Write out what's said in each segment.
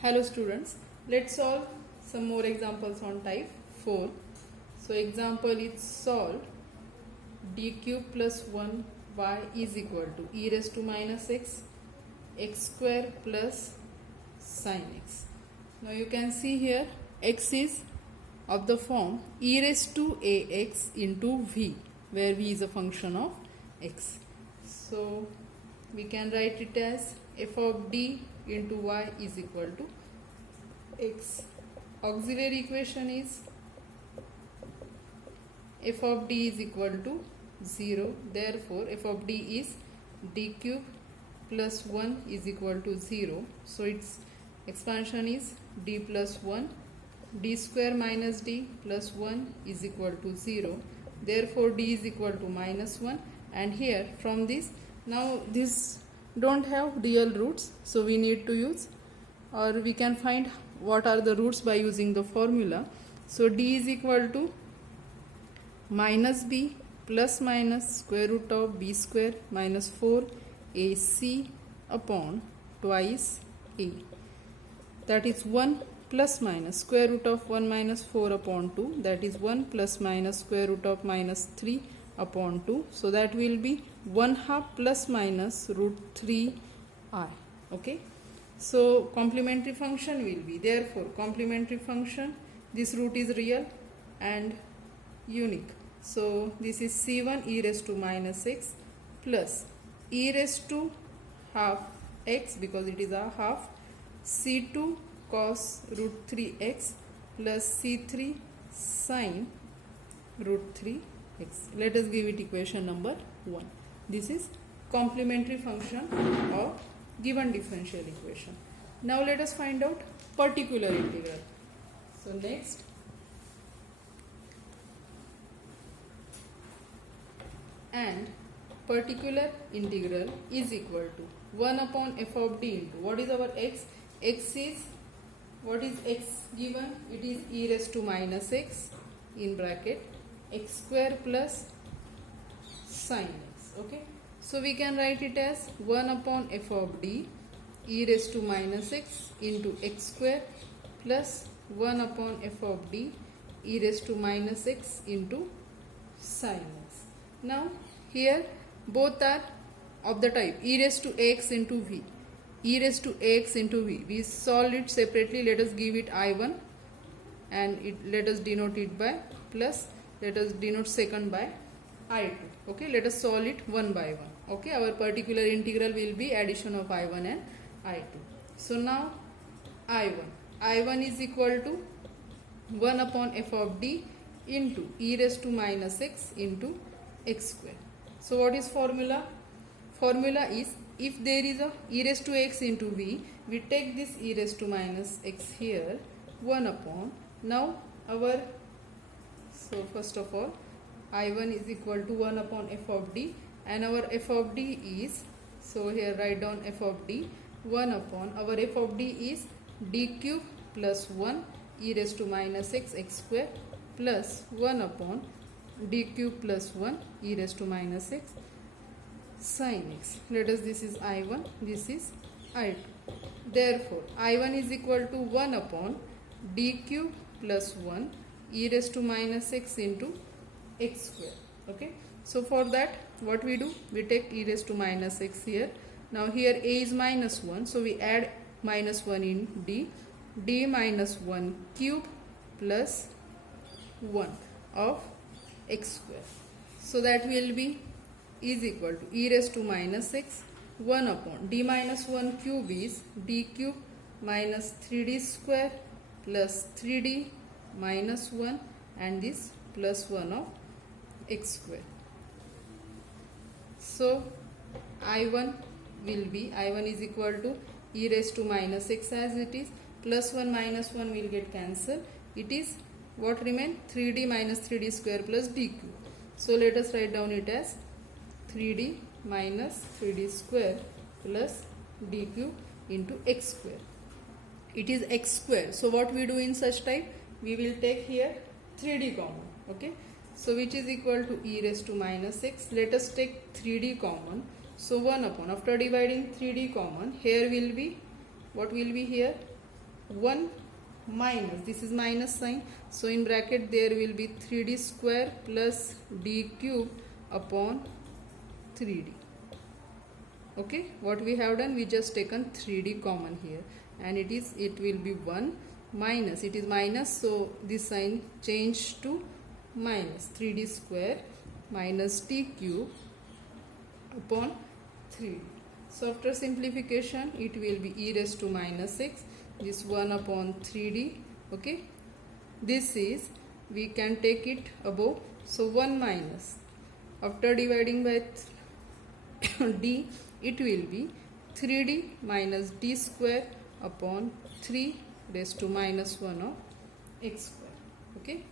Hello students, let's solve some more examples on type 4. So example is solve d cube plus 1y is equal to e raised to minus x square plus sin x. Now you can see here x is of the form e raised to ax into v, where v is a function of x. So we can write it as f of d into y is equal to x. Auxiliary equation is f of d is equal to 0. Therefore, f of d is d cube plus 1 is equal to 0. So its expansion is d plus 1. D square minus d plus 1 is equal to 0. Therefore, d is equal to minus 1. And here from this, now this don't have real roots, so we need to use, or we can find what are the roots by using the formula. So d is equal to minus b plus minus square root of b square minus 4ac upon twice a, that is 1 plus minus square root of 1 minus 4 upon 2, that is 1 plus minus square root of minus 3 upon 2. So that will be 1/2 plus minus root 3i. Okay. So complementary function will be, therefore complementary function, this root is real and unique. So this is c1 e raised to minus x plus e raised to half x, because it is a half, c2 cos root 3x plus c3 sin root 3x. Let us give it equation number 1. This is complementary function of given differential equation. Now let us find out particular integral. So next, and particular integral is equal to 1 upon f of d into, what is our x? X is, what is x given? It is e raised to minus x in bracket x square plus sin x. Okay. So we can write it as 1 upon f of d e raised to minus x into x square plus 1 upon f of d e raised to minus x into sin x. Now here both are of the type e raised to ax into v. E raised to ax into v. We solve it separately. Let us give it I1 and let us denote it by plus. Let us denote second by I2. Okay, let us solve it one by one. Okay, our particular integral will be addition of I1 and I2. So now I1 is equal to 1 upon f of d into e raised to minus x into x square. So what is formula? Formula is, if there is a e raised to x into v, we take this e raised to minus x here, 1 upon, now our, so first of all, I1 is equal to 1 upon f of d, and our f of d is, so here write down f of d, 1 upon, our f of d is d cube plus 1 e raised to minus x square plus 1 upon d cube plus 1 e raised to minus x sin x. Let us, this is I1, this is I2. Therefore, I1 is equal to 1 upon d cube plus 1 e raised to minus x into x square. Okay. So for that, what we do? We take e raised to minus x here. Now here a is minus 1, so we add minus 1 in d minus 1 cube plus 1 of x square. So that will be is equal to e raised to minus x 1 upon d minus 1 cube is d cube minus 3d square plus 3d minus 1 and this plus 1 of x square. So I1 will be, I1 is equal to e raised to minus x as it is, plus 1 minus 1 will get cancelled. It is what remain? 3d minus 3d square plus d cube. So let us write down it as 3d minus 3d square plus d cube into x square. It is x square. So what we do in such type? We will take here 3d common. Okay. So which is equal to e raised to minus x. Let us take 3d common. So 1 upon, after dividing 3d common, here will be, what will be here? 1 minus, this is minus sign, so in bracket there will be 3d square plus d cube upon 3d. Okay, what we have done, we just taken 3d common here, and it will be 1 minus, it is minus, so this sign changed to minus 3d square minus d cube upon 3d. So after simplification it will be e raised to minus x, this 1 upon 3d. Okay, this is, we can take it above, so 1 minus, after dividing by d, it will be 3d minus d square upon 3 raised to minus 1 of x square. Okay,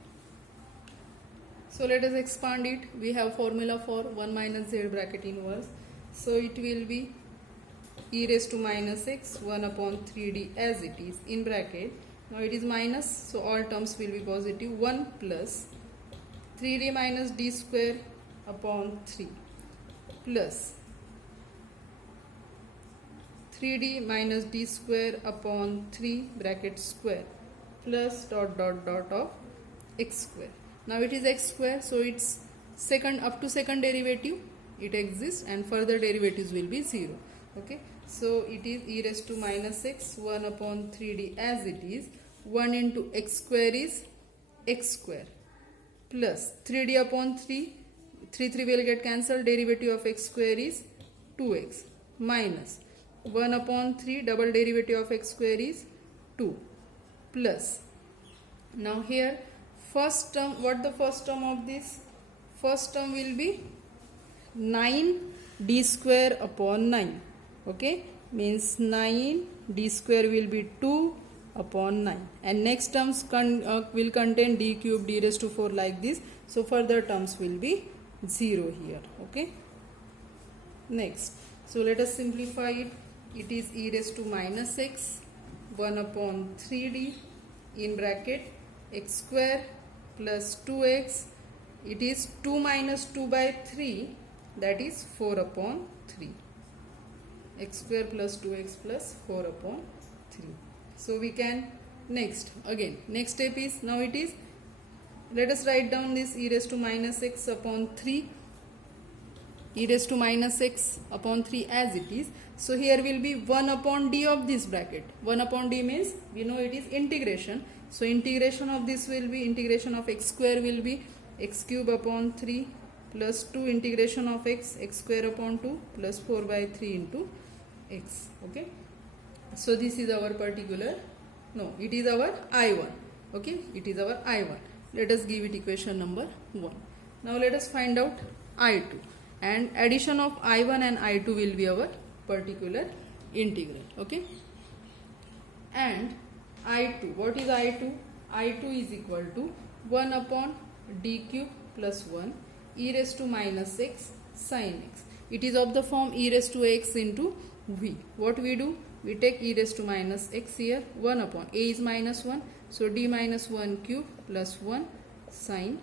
so let us expand it. We have formula for 1 minus z bracket inverse, so it will be e raised to minus x 1 upon 3d as it is in bracket. Now it is minus, so all terms will be positive. 1 plus 3d minus d square upon 3 plus 3d minus d square upon 3 bracket square plus dot dot dot of x square. Now it is x square, so its second, up to second derivative it exists, and further derivatives will be 0. Okay, so it is e raised to minus x 1 upon 3d as it is. 1 into x square is x square plus 3d upon 3, 3 will get cancelled, derivative of x square is 2x minus 1 upon 3, double derivative of x square is 2 plus, now here first term, what the first term of this? First term will be 9 d square upon 9. Okay, means 9 d square will be 2 upon 9, and next terms will contain d cube d raised to 4 like this, so further terms will be 0 here. Okay, next, so let us simplify it. It is e raised to minus x 1 upon 3d in bracket x square plus 2x, it is 2 minus 2 by 3, that is 4 upon 3, x square plus 2x plus 4 upon 3. So we can next step is, now it is, let us write down this e raised to minus x upon 3, e raised to minus x upon 3 as it is. So here will be 1 upon d of this bracket. 1 upon d means we know it is integration. So integration of this will be, integration of x square will be x cube upon 3 plus 2 integration of x square upon 2 plus 4 by 3 into x. Okay, so this is our particular, no, it is our I1. Okay, it is our I1. Let us give it equation number 1. Now let us find out I2, and addition of I1 and I2 will be our particular integral. Okay, and I2, what is I2? I2 is equal to 1 upon d cube plus 1 e raised to minus x sin x. It is of the form e raised to x into v. What we do? We take e raised to minus x here, 1 upon, a is minus 1, so d minus 1 cube plus 1 sin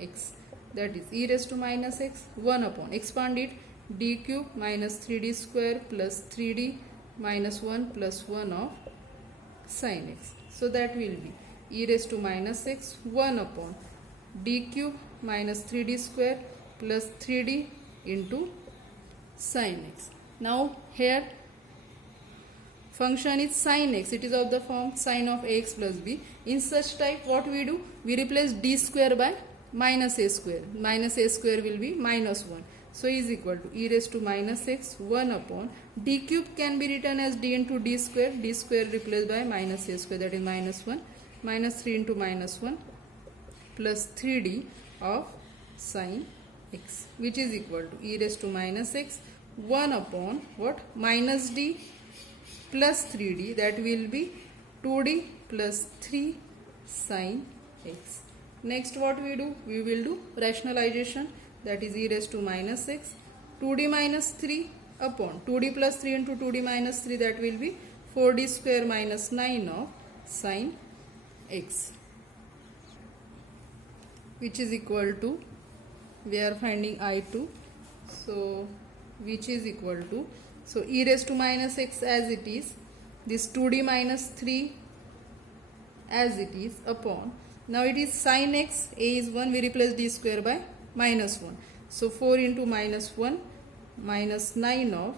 x, that is e raised to minus x 1 upon, expand it, d cube minus 3d square plus 3d minus 1 plus 1 of sin x. So that will be e raised to minus x 1 upon d cube minus 3d square plus 3d into sin x. Now here function is sin x, it is of the form sin of ax plus b. In such type, what we do? We replace d square by minus a square. Minus a square will be minus 1. So is equal to e raised to minus x 1 upon d cube can be written as d into d square replaced by minus a square, that is minus 1, minus 3 into minus 1 plus 3d of sin x, which is equal to e raised to minus x 1 upon what? Minus d plus 3d, that will be 2d plus 3 sin x. Next what we do? We will do rationalization, that is e raised to minus x 2d minus 3 upon 2d plus 3 into 2d minus 3, that will be 4d square minus 9 of sin x, which is equal to, we are finding I2, so which is equal to, so e raised to minus x as it is, this 2d minus 3 as it is upon, now it is sin x, a is 1, we replace d square by minus 1. So 4 into minus 1 minus 9 of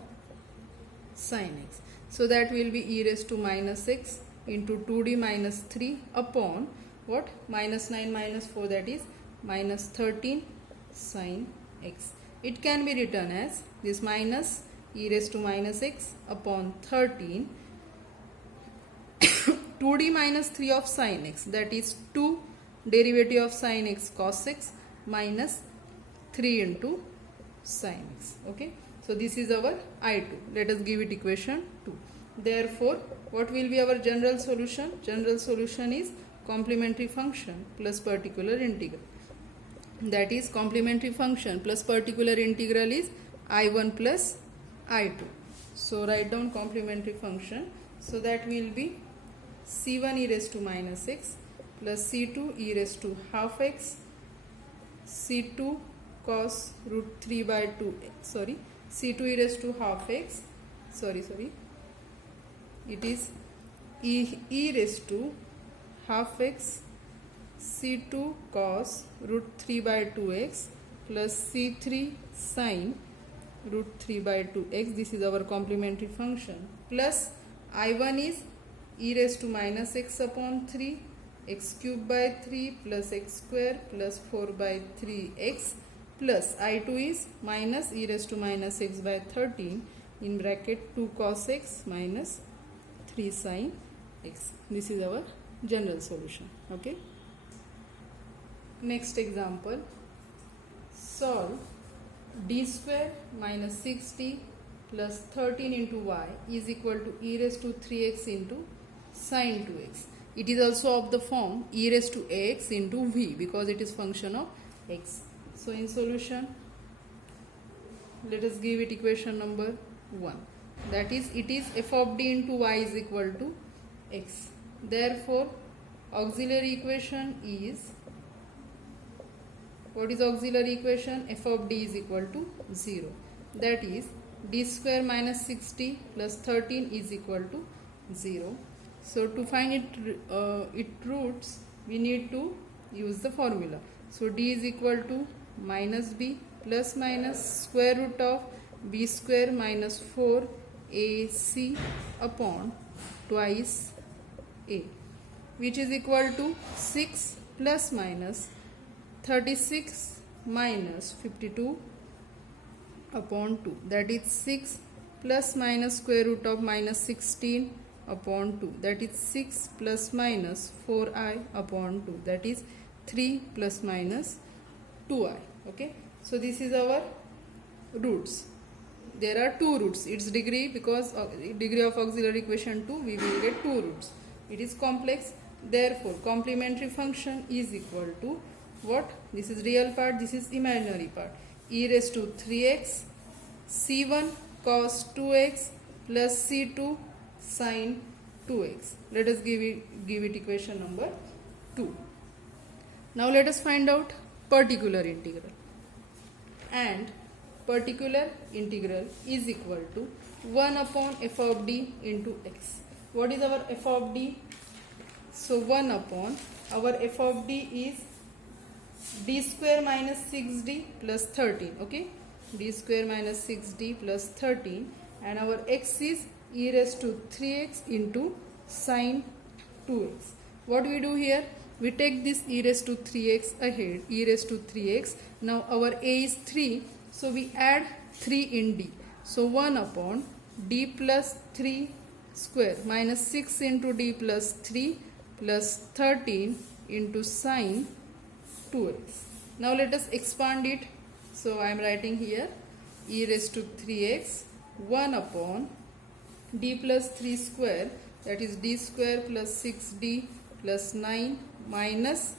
sin x. So that will be e raised to minus x into 2d minus 3 upon what? Minus 9 minus 4, that is minus 13 sin x. It can be written as this minus e raised to minus x upon 13 2d minus 3 of sin x, that is 2 derivative of sin x cos x minus 3 into sin x. Okay, so this is our I2. Let us give it equation 2. Therefore, what will be our general solution? General solution is complementary function plus particular integral. That is, complementary function plus particular integral is I1 plus I2. So write down complementary function. So that will be c1 e raised to minus x plus c2 e raised to half x, c2 cos root 3 by 2, sorry, c2 e raised to half x, it is e raised to half x, c2 cos root 3 by 2x plus c3 sin root 3 by 2x. This is our complementary function. Plus I1 is e raised to minus x upon 3 x cube by 3 plus x square plus 4 by 3x, plus I2 is minus e raised to minus x by 13 in bracket 2 cos x minus 3 sin x. This is our general solution. Okay. Next example, solve d square minus 6d plus 13 into y is equal to e raised to 3x into sin 2x. It is also of the form e raised to ax into v because it is function of x. So in solution, let us give it equation number 1. That is, it is f of d into y is equal to x. Therefore, auxiliary equation is, what is auxiliary equation? F of d is equal to 0. That is, d square minus 6d plus 13 is equal to 0. So to find it roots, we need to use the formula. So d is equal to minus b plus minus square root of b square minus 4 ac upon twice a, which is equal to 6 plus minus 36 minus 52 upon 2, that is 6 plus minus square root of minus 16 upon 2, that is 6 plus minus 4i upon 2, that is 3 plus minus 2i. Okay, so this is our roots. There are two roots. Its degree, because degree of auxiliary equation 2, we will get two roots. It is complex. Therefore, complementary function is equal to what? This is real part, this is imaginary part. E raised to 3x, c1 cos 2x plus c2 sin 2x. Let us give it equation number 2. Now let us find out particular integral. And particular integral is equal to 1 upon f of d into x. What is our f of d? So 1 upon, our f of d is d square minus 6d plus 13. Okay, d square minus 6d plus 13, and our x is e raised to 3x into sin 2x. What we do here? We take this e raised to 3x ahead, e raised to 3x. Now our a is 3, so we add 3 in d. So 1 upon d plus 3 square minus 6 into d plus 3 plus 13 into sin 2x. Now let us expand it. So I am writing here e raised to 3x 1 upon d plus 3 square, that is d square plus 6d plus 9 minus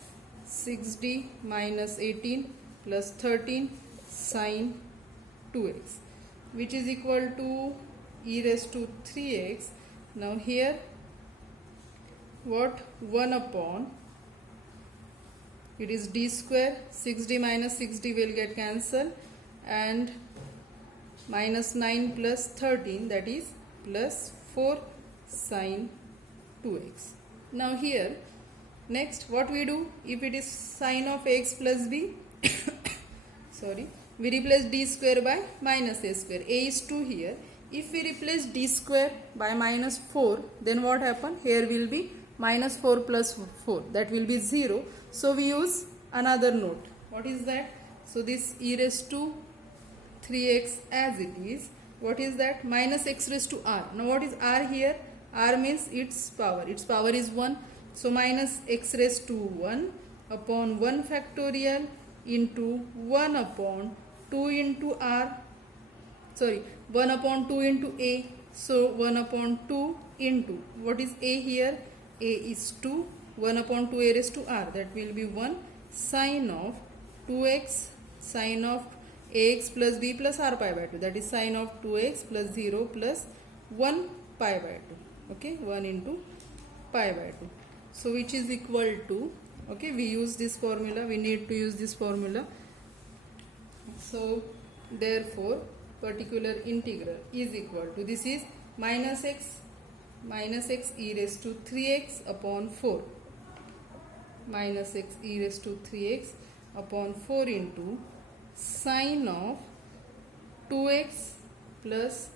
6d minus 18 plus 13 sin 2x, which is equal to e raised to 3x. Now here what? 1 upon, it is d square, 6d minus 6d will get cancelled, and minus 9 plus 13, that is plus 4 sin 2x. Now here Next, what we do if it is sine of ax plus b? Sorry, we replace d square by minus a square. A is 2 here. If we replace d square by minus 4, then what happen? Here will be minus 4 plus 4. That will be 0. So we use another note. What is that? So this e raised to 3x as it is. What is that? Minus x raised to r. Now what is r here? R means its power. Its power is 1. So minus x raised to 1 upon 1 factorial into 1 upon 2 into r. Sorry, 1 upon 2 into a. So 1 upon 2 into, what is a here? A is 2. 1 upon 2 a raised to r. That will be 1 sine of 2x sine of ax plus b plus r pi by 2. That is sine of 2x plus 0 plus 1 pi by 2. Okay, 1 into pi by 2. So which is equal to, okay, we use this formula. We need to use this formula. So therefore particular integral is equal to, this is minus x e raised to 3x upon 4. Minus x e raised to 3x upon 4 into sine of 2x plus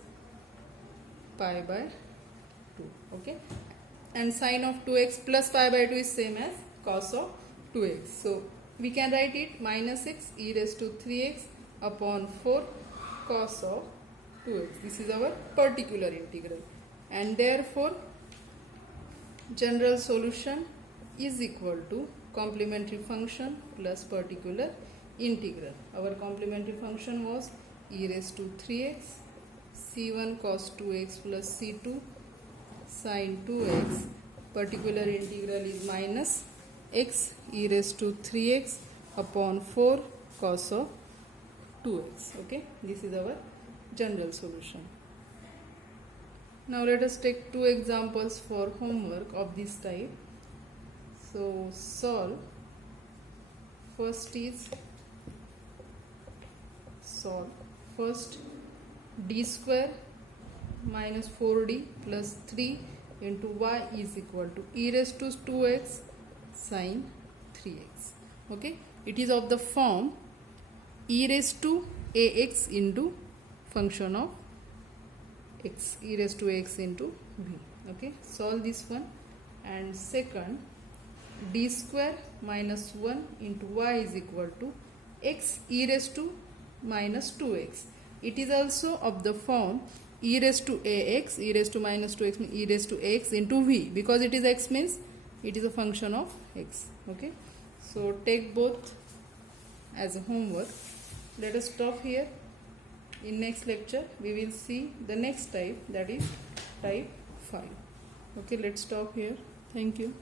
pi by 2. Okay, and sine of 2x plus pi by 2 is same as cos of 2x. So we can write it minus x e raised to 3x upon 4 cos of 2x. This is our particular integral, and therefore general solution is equal to complementary function plus particular integral. Our complementary function was e raised to 3x c1 cos 2x plus c2 sin 2x. Particular integral is minus x e raised to 3x upon 4 cos of 2x. Okay, this is our general solution. Now let us take two examples for homework of this type. So solve. First is solve. First, d square minus 4d plus 3 into y is equal to e raised to 2x sin 3x. Okay, it is of the form e raised to ax into function of x, e raised to x into b. Okay, solve this one. And second, d square minus 1 into y is equal to x e raised to minus 2x. It is also of the form e raised to ax, e raised to minus 2x means e raised to x into v. Because it is x means it is a function of x. Okay, so take both as a homework. Let us stop here. In next lecture we will see the next type, that is type 5. Okay, let's stop here. Thank you.